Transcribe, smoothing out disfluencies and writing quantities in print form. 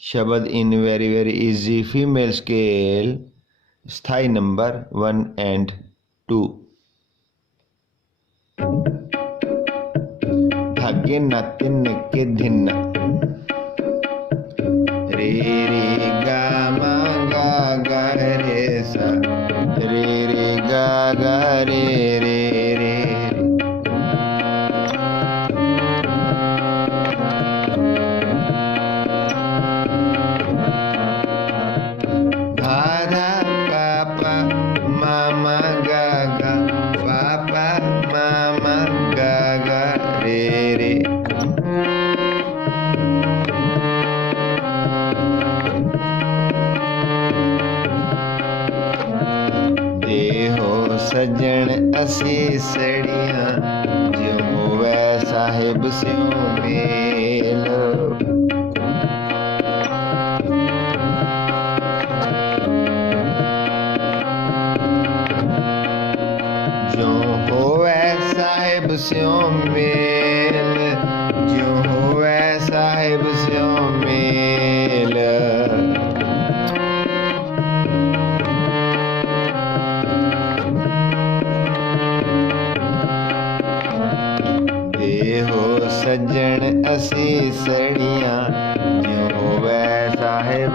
शब्द in very very easy female scale स्थाई number 1 and 2। धागे नाते नके धिन रे रे गा मा गा रे सा रे रे गा रे रे रे। सज्जन असीसड़ियां जो होवै साहिब स्यों मेल। जो होवै साहिब स्यों मेल, जो होवै साहिब स्यों मेल। सज्जन असीसड़ियां जो होवै साहिब